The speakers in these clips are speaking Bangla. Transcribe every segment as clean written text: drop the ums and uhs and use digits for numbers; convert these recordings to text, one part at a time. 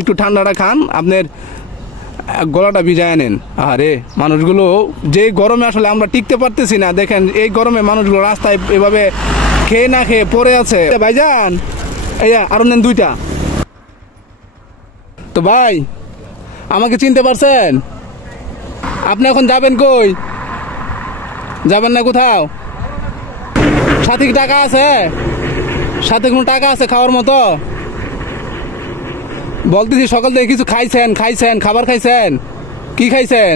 একটু ঠান্ডাটা খান, আপনার গলাটা ভিজায় নেন। আরে মানুষগুলো যে গরমে আসলে আমরা টিকতে পারতেছি না, দেখেন এই গরমে মানুষগুলো রাস্তায় এভাবে খেয়ে না খেয়ে পড়ে আছে। ভাইজান এই আরো নেন দুইটা। তো ভাই আমাকে চিনতে পারছেন? আপনি এখন যাবেন কই? যাবেন না কোথাও? সাথে কি টাকা আছে? সাথে কোনো টাকা আছে খাওয়ার মতো? বলতেছি সকাল থেকে কিছু খাইছেন খাবার খাইছেন? কি খাইছেন?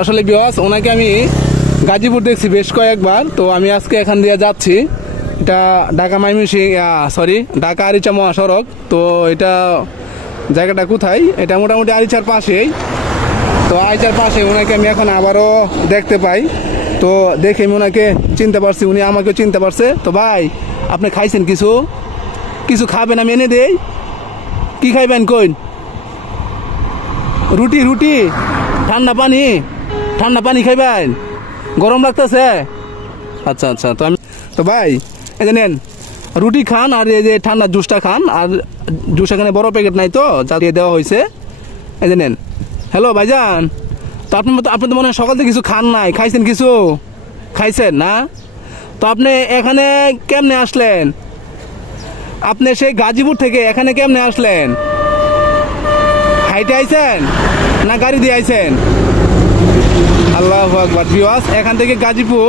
আসলে বিয়াস ওনাকে আমি গাজীপুর দেখছি বেশ কয়েকবার। তো আমি আজকে এখান দিয়ে যাচ্ছি, এটা ঢাকা ঢাকা আরিচা মহাসড়ক। তো এটা জায়গাটা কোথায়? এটা মোটামুটি আরিচার পাশেই। তো আরিচার পাশে ওনাকে আমি এখন আবারও দেখতে পাই। তো দেখে আমি ওনাকে চিনতে পারছি, উনি আমাকে চিনতে পারছে। তো ভাই আপনি খাইছেন কিছু? কিছু খাবেন? আমি এনে দেই। কি খাইবেন কইন? রুটি ঠান্ডা পানি খাইবেন? গরম লাগতেছে? আচ্ছা তো ভাই এই যে নেন, রুটি খান আর এই যে ঠান্ডা জুসটা খান। আর জুস এখানে বড় প্যাকেট নাই তো, যা দিয়ে দেওয়া হয়েছে। এই যে নেন। হ্যালো ভাইজান, তো আপনি তো মনে হয় সকাল থেকে কিছু খান নাই, খাইছেন কিছু? খাইছেন না? তো আপনি এখানে কেমনে আসলেন? আপনি সেই গাজীপুর থেকে এখানে কেমনে আসলেন? হাইটে আইছেন না গাড়ি দিয়ে আইছেন? আল্লাহু আকবার। ভিউয়ার্স এখান থেকে গাজীপুর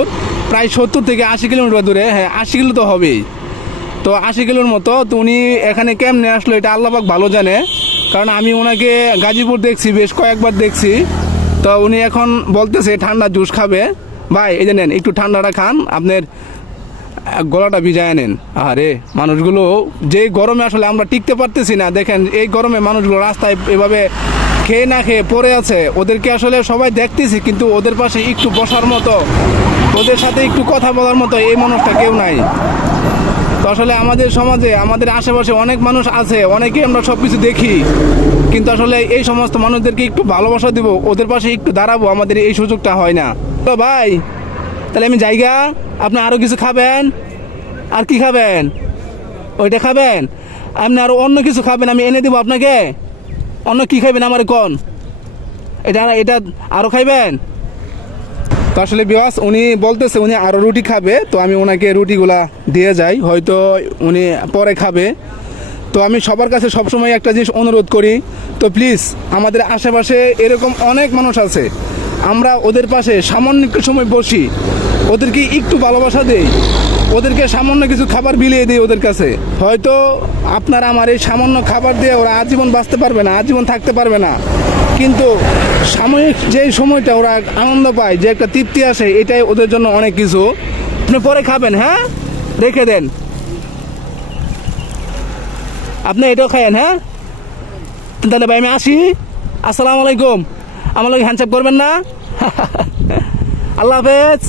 প্রায় 70 থেকে 80 কিলোমিটার দূরে। হ্যাঁ 80 কিলো তো হবেই। তো 80 কিলোর মতো। তো উনি এখানে কেমনে আসলো এটা আল্লাহ পাক ভালো জানে, কারণ আমি ওনাকে গাজীপুর দেখছি, বেশ কয়েকবার দেখছি। তো উনি এখন বলতেছে ঠান্ডা জুস খাবে। ভাই এই যে নেন, একটু ঠান্ডাটা খান, আপনার গলাটা ভিজায় নেন। আরে মানুষগুলো যে গরমে আসলে আমরা টিকতে পারতেছি না, দেখেন এই গরমে মানুষগুলো রাস্তায় এভাবে খেয়ে না খেয়ে পড়ে আছে। ওদেরকে আসলে সবাই দেখতেছি, কিন্তু ওদের পাশে একটু বসার মতো, ওদের সাথে একটু কথা বলার মতো এই মানুষটা কেউ নাই। তো আসলে আমাদের সমাজে, আমাদের আশেপাশে অনেক মানুষ আছে, অনেকে আমরা সবকিছু দেখি, কিন্তু আসলে এই সমস্ত মানুষদেরকে একটু ভালোবাসা দিব, ওদের পাশে একটু দাঁড়াবো, আমাদের এই সুযোগটা হয় না। তো ভাই তাহলে আমি জায়গা, আপনি আরো কিছু খাবেন? আর কি খাবেন? ওইটা খাবেন? আপনি আরো অন্য কিছু খাবেন, আমি এনে দিব আপনাকে। অন্য কি খাবেন আমার কোন? এটা আরো খাইবেন? তো আসলে বিয়াস উনি বলতেছে উনি আরো রুটি খাবে। তো আমি ওনাকে রুটিগুলা দিয়ে যাই, হয়তো উনি পরে খাবে। তো আমি সবার কাছে সবসময় একটা জিনিস অনুরোধ করি, তো প্লিজ আমাদের আশেপাশে এরকম অনেক মানুষ আছে, আমরা ওদের পাশে সামান্য একটু সময় বসি, ওদেরকে একটু ভালোবাসা দেই, ওদেরকে সামান্য কিছু খাবার বিলিয়ে দিই ওদের কাছে। হয়তো আপনার আমার এই সামান্য খাবার দিয়ে ওরা আজীবন বাঁচতে পারবে না, আজীবন থাকতে পারবে না, কিন্তু সাময়িক যে সময়টা ওরা আনন্দ পায়, যে একটা তৃপ্তি আসে, এটাই ওদের জন্য অনেক কিছু। আপনি পরে খাবেন, হ্যাঁ রেখে দেন। আপনি এটাও খায়েন, হ্যাঁ? তাহলে ভাই আমি আসি। আসসালামু আলাইকুম। আমার লোক হ্যান্ডশেক করবেন না? আল্লাহ হাফেজ।